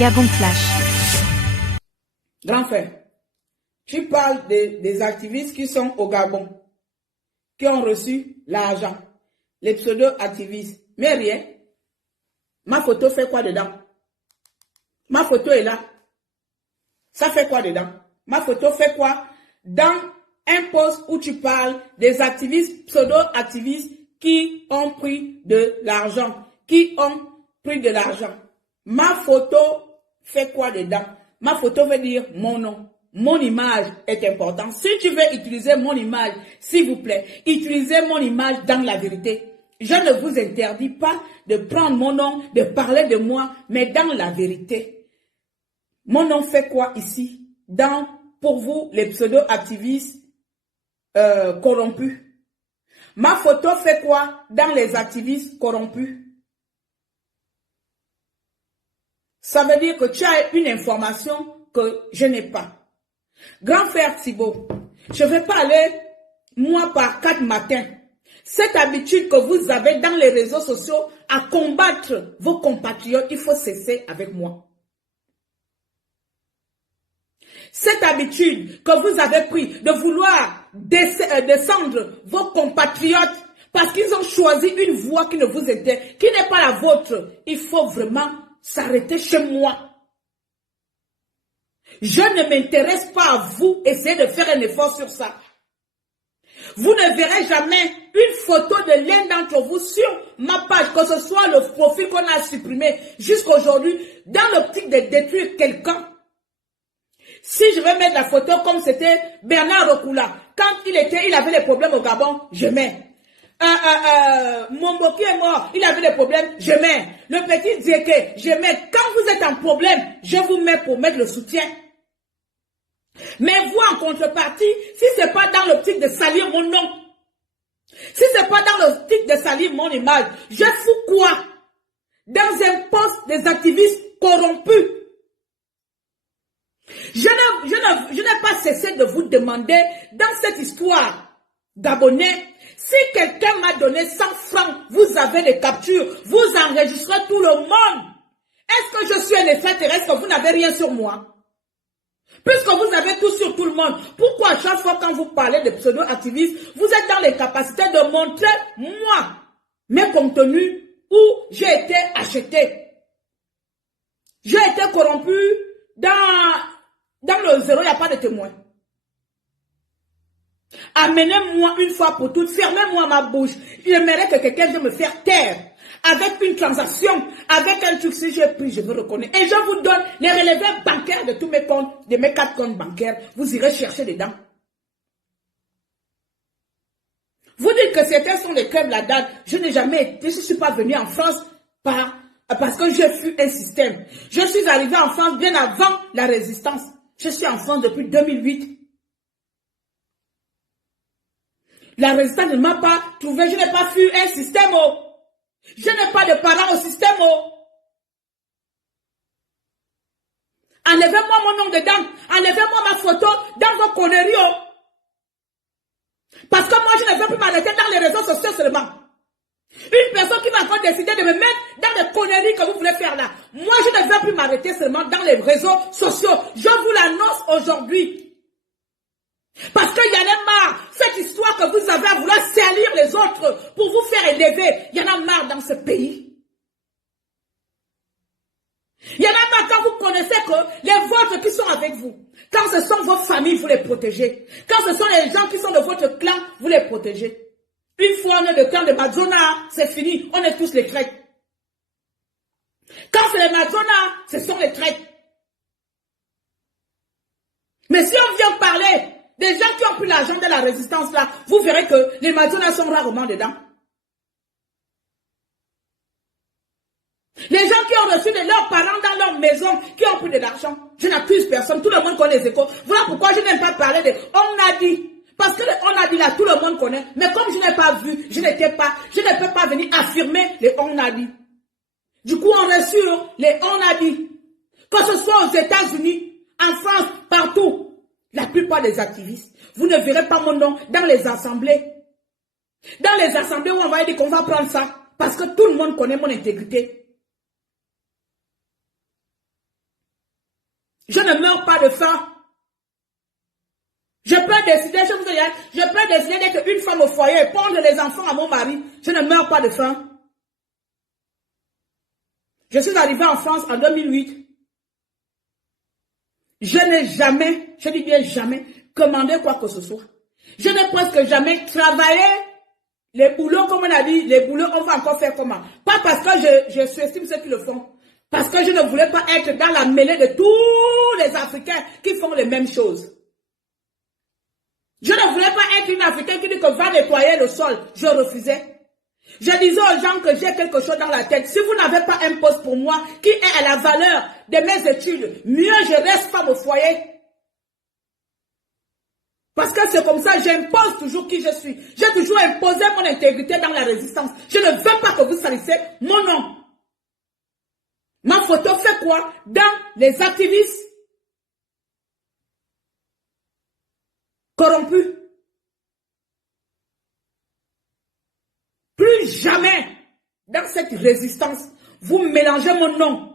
Gabon Flash. Grand frère, tu parles des activistes qui sont au Gabon, qui ont reçu l'argent, les pseudo-activistes, mais rien. Ma photo fait quoi dedans? Ma photo est là. Ça fait quoi dedans? Ma photo fait quoi? Dans un post où tu parles des activistes, pseudo-activistes qui ont pris de l'argent, Ma photo fait quoi dedans? Ma photo veut dire mon nom. Mon image est importante. Si tu veux utiliser mon image, s'il vous plaît, utilisez mon image dans la vérité. Je ne vous interdis pas de prendre mon nom, de parler de moi, mais dans la vérité. Mon nom fait quoi ici? Pour vous, les pseudo-activistes corrompus. Ma photo fait quoi dans les activistes corrompus? Ça veut dire que tu as une information que je n'ai pas. Grand frère Thibault, je ne vais pas aller, moi, par 4 matins. Cette habitude que vous avez dans les réseaux sociaux à combattre vos compatriotes, il faut cesser avec moi. Cette habitude que vous avez pris de vouloir descendre vos compatriotes parce qu'ils ont choisi une voie qui ne vous intéresse, qui n'est pas la vôtre, il faut vraiment s'arrêter chez moi. Je ne m'intéresse pas à vous, essayez de faire un effort sur ça. Vous ne verrez jamais une photo de l'un d'entre vous sur ma page, que ce soit le profil qu'on a supprimé jusqu'à aujourd'hui, dans l'optique de détruire quelqu'un. Si je vais mettre la photo comme c'était Bernard Rokula, quand il avait des problèmes au Gabon, je mets. Momboki est mort, il avait des problèmes, je mets. Le petit Dieke, je mets. Quand vous êtes en problème, je vous mets pour mettre le soutien. Mais vous, en contrepartie, si ce n'est pas dans l'optique de salir mon nom, si ce n'est pas dans l'optique de salir mon image, je fous quoi? Dans un poste des activistes corrompus. Je n'ai pas cessé de vous demander, dans cette histoire gabonais, si quelqu'un m'a donné 100 francs, vous avez des captures, vous enregistrez tout le monde. Est-ce que je suis un extraterrestre que vous n'avez rien sur moi? Puisque vous avez tout sur tout le monde, pourquoi à chaque fois quand vous parlez de pseudo-activistes, vous êtes dans les capacités de montrer, moi, mes contenus où j'ai été acheté? J'ai été corrompu dans le zéro, il n'y a pas de témoin. Amenez-moi une fois pour toutes, fermez-moi ma bouche. J'aimerais que quelqu'un vienne me faire taire. Avec une transaction, avec un truc, si j'ai pris, je veux reconnaître. Et je vous donne les relevés bancaires de tous mes comptes, de mes 4 comptes bancaires. Vous irez chercher dedans. Vous dites que certains sont les crèves la date. Je n'ai jamais été, je ne suis pas venu en France parce que j'ai fui un système. Je suis arrivé en France bien avant la résistance. Je suis en France depuis 2008. La résistance ne m'a pas trouvé, je n'ai pas fui un système. Je n'ai pas de parents au système. Enlevez-moi mon nom dedans. Enlevez-moi ma photo dans vos conneries. Parce que moi, je ne veux plus m'arrêter dans les réseaux sociaux seulement. Une personne qui va encore décider de me mettre dans les conneries que vous voulez faire là. Moi, je ne veux plus m'arrêter seulement dans les réseaux sociaux. Je vous l'annonce aujourd'hui. Parce qu'il y en a marre, cette histoire que vous avez à vouloir salir les autres pour vous faire élever, il y en a marre dans ce pays. Il y en a marre quand vous connaissez que les vôtres qui sont avec vous, quand ce sont vos familles, vous les protégez. Quand ce sont les gens qui sont de votre clan, vous les protégez. Une fois on est de clan de Madzona, c'est fini, on est tous les traîtres. Quand c'est les Madzona, ce sont les traîtres. Mais si on vient parler des gens qui ont pris l'argent de la résistance là, vous verrez que les Madzona sont rarement dedans. Les gens qui ont reçu de leurs parents dans leur maison, qui ont pris de l'argent, je n'accuse personne, tout le monde connaît les échos. Voilà pourquoi je n'aime pas parler de on a dit. Parce que le on a dit là, tout le monde connaît. Mais comme je n'ai pas vu, je ne peux pas venir affirmer les on a dit. Du coup, on reçut les on a dit. Que ce soit aux États-Unis, en France, partout. La plupart des activistes, vous ne verrez pas mon nom dans les assemblées. Dans les assemblées où on va dire qu'on va prendre ça. Parce que tout le monde connaît mon intégrité. Je ne meurs pas de faim. Je peux décider, je peux décider d'être une femme au foyer et pondre les enfants à mon mari. Je ne meurs pas de faim. Je suis arrivée en France en 2008. Je n'ai jamais, je dis bien jamais, commandé quoi que ce soit. Je n'ai presque jamais travaillé les boulots, comme on a dit, les boulots, on va encore faire comment? Pas parce que je sous-estime ceux qui le font. Parce que je ne voulais pas être dans la mêlée de tous les Africains qui font les mêmes choses. Je ne voulais pas être une Africaine qui dit que va nettoyer le sol. Je refusais. Je disais aux gens que j'ai quelque chose dans la tête. Si vous n'avez pas un poste pour moi qui est à la valeur de mes études, mieux je reste femme au foyer. Parce que c'est comme ça, j'impose toujours qui je suis. J'ai toujours imposé mon intégrité dans la résistance. Je ne veux pas que vous salissez mon nom. Ma photo fait quoi? Dans les activistes corrompus. Plus jamais, dans cette résistance, vous mélangez mon nom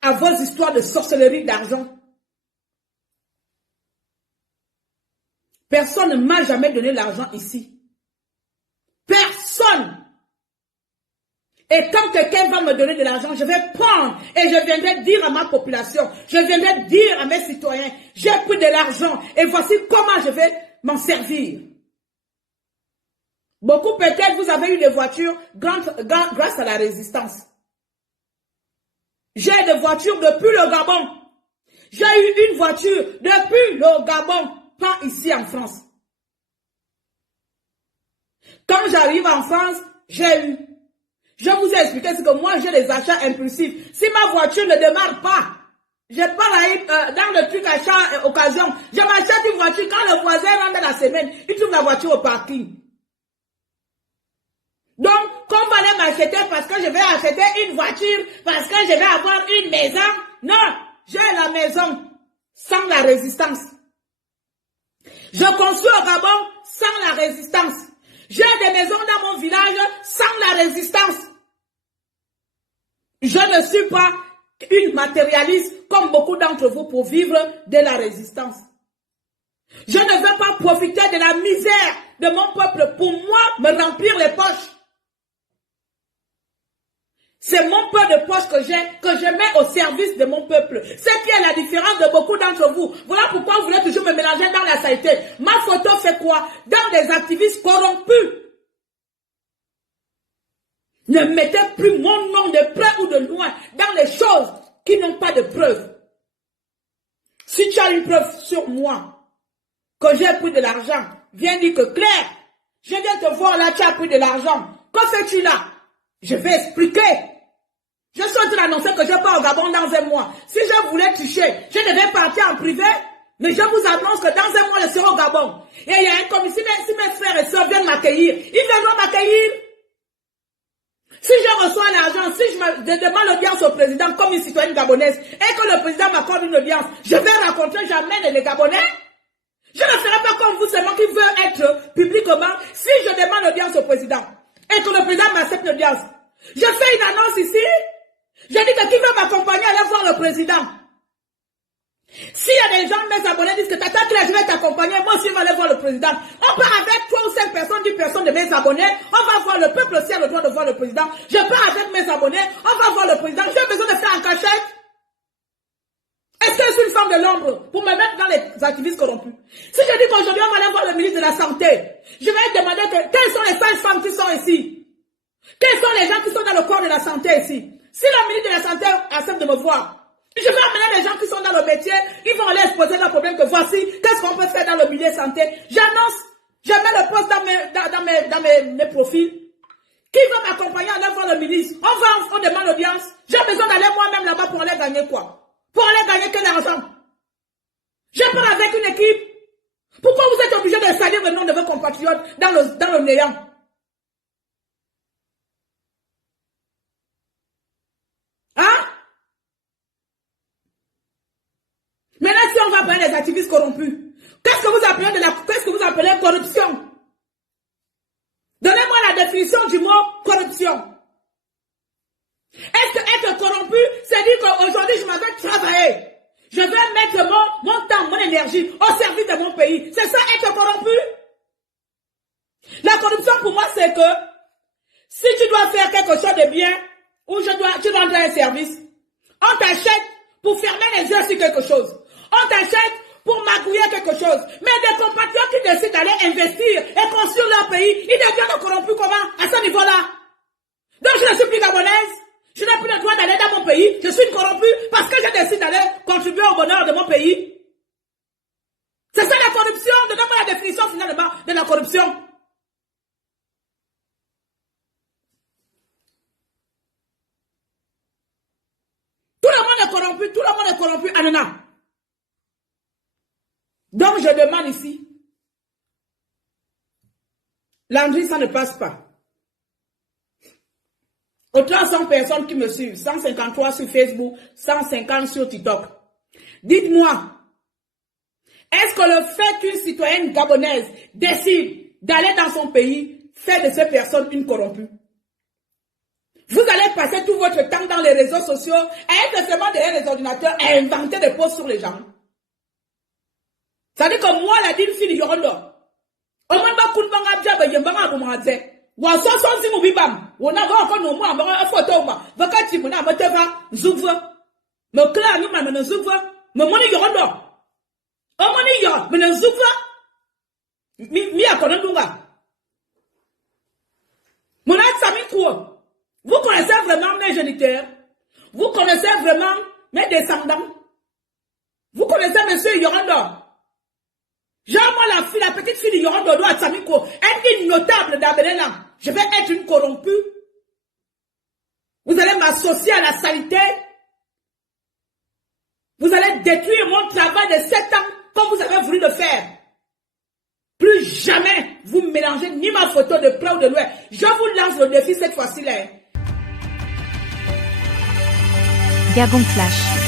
à vos histoires de sorcellerie d'argent. Personne ne m'a jamais donné l'argent ici. Personne. Et quand quelqu'un va me donner de l'argent, je vais prendre et je viendrai dire à ma population, je viendrai dire à mes citoyens, j'ai pris de l'argent et voici comment je vais m'en servir. Beaucoup peut-être vous avez eu des voitures grâce à la résistance. J'ai des voitures depuis le Gabon. J'ai eu une voiture depuis le Gabon, pas ici en France. Quand j'arrive en France, j'ai eu. Je vous ai expliqué ce que moi j'ai des achats impulsifs. Si ma voiture ne démarre pas, je pars dans le truc achat occasion. Je m'achète une voiture quand le voisin rentre dans la semaine, il trouve la voiture au parking. Donc, qu'on va aller m'acheter parce que je vais acheter une voiture, parce que je vais avoir une maison. Non, j'ai la maison sans la résistance. Je construis au Gabon sans la résistance. J'ai des maisons dans mon village sans la résistance. Je ne suis pas une matérialiste comme beaucoup d'entre vous pour vivre de la résistance. Je ne veux pas profiter de la misère de mon peuple pour moi me remplir les poches. C'est mon peu de poche que je mets au service de mon peuple. C'est qui est la différence de beaucoup d'entre vous. Voilà pourquoi vous voulez toujours me mélanger dans la saleté. Ma photo fait quoi? Dans des activistes corrompus. Ne mettez plus mon nom de près ou de loin dans les choses qui n'ont pas de preuve. Si tu as une preuve sur moi que j'ai pris de l'argent, viens dire que Claire, je viens te voir là, tu as pris de l'argent. Que fais-tu là? Je vais expliquer. Je suis en train d'annoncer que je pars au Gabon dans un mois. Si je voulais toucher, je devais partir en privé. Mais je vous annonce que dans un mois, je serai au Gabon. Et il y a un commissaire, si mes frères et sœurs viennent m'accueillir, ils viendront m'accueillir. Si je reçois l'argent, si je demande l'audience au président comme une citoyenne gabonaise et que le président m'accorde une audience, je vais rencontrer, j'amène les Gabonais. Je ne ferai pas comme vous, c'est moi qui veux être publiquement. Si je demande l'audience au président et que le président m'accepte l'audience, je fais une annonce ici. Je dis que qui veut m'accompagner, aller voir le président. S'il y a des gens, mes abonnés disent que tata Claire, je vais t'accompagner, moi aussi je vais aller voir le président. On part avec 3 ou 5 personnes, 10 personnes de mes abonnés, on va voir le peuple aussi a le droit de voir le président. Je pars avec mes abonnés, on va voir le président. J'ai besoin de faire un cachette. Est-ce que je suis une femme de l'ombre pour me mettre dans les activistes corrompus? Si je dis qu'aujourd'hui on va aller voir le ministre de la Santé, je vais demander quelles sont les 5 femmes qui sont ici? Quels sont les gens qui sont dans le corps de la santé ici? Si le ministre de la Santé accepte de me voir, je vais amener les gens qui sont dans le métier, ils vont aller exposer leurs problèmes que voici, qu'est-ce qu'on peut faire dans le milieu de santé. J'annonce, je mets le poste dans mes profils. Qui va m'accompagner à aller voir le ministre? On demande l'audience. J'ai besoin d'aller moi-même là-bas pour aller gagner quoi? Pour aller gagner quel argent? Je pars avec une équipe. Pourquoi vous êtes obligé de salir le nom de vos compatriotes dans le néant? Hein? Maintenant, si on va appeler les activistes corrompus, qu'est-ce que vous appelez corruption? Donnez-moi la définition du mot corruption. Est-ce que être corrompu, c'est dire qu'aujourd'hui je m'avais travaillé. Je vais mettre mon temps, mon énergie au service de mon pays. C'est ça être corrompu? La corruption pour moi, c'est que si tu dois faire quelque chose de bien, ou tu dois rendre un service, on t'achète pour fermer les yeux sur quelque chose. On t'achète pour magouiller quelque chose. Mais des compatriotes qui décident d'aller investir et construire leur pays, ils deviennent corrompus comment? À ce niveau-là. Donc je ne suis plus gabonaise. Je n'ai plus le droit d'aller dans mon pays. Je suis une corrompue parce que je décide d'aller contribuer au bonheur de mon pays. C'est ça la corruption. Donnez-moi la définition finalement de la corruption. Tout le monde est corrompu. Tout le monde est corrompu. Anana. Donc je demande ici. Landry, ça ne passe pas. Aux 300 personnes qui me suivent, 153 sur Facebook, 150 sur TikTok. Dites-moi, est-ce que le fait qu'une citoyenne gabonaise décide d'aller dans son pays fait de ces personnes une corrompue? Vous allez passer tout votre temps dans les réseaux sociaux, à être seulement derrière les ordinateurs, à inventer des posts sur les gens. Ça veut dire que moi, la dîme fille de Yorondo, au moins, je ne sais pas si wa so so si mu bibam wona go ko no mu amara photo ma vakati mu na mateva zuvwa me kla ni ma me zuvwa me moni Yorondo o moni yo me zuvwa mi akona ndunga mona sami ko. Vous connaissez vraiment mes géniteurs? Vous connaissez vraiment mes descendants? Vous connaissez monsieur Yorondo? Genre moi la petite fille de Yorondo doit Samiko, être une notable d'Abelela. Je vais être une corrompue. Vous allez m'associer à la saleté. Vous allez détruire mon travail de 7 ans comme vous avez voulu le faire. Plus jamais vous mélangez ni ma photo de près ou de loin. Je vous lance le défi cette fois-ci là. Gabon Flash.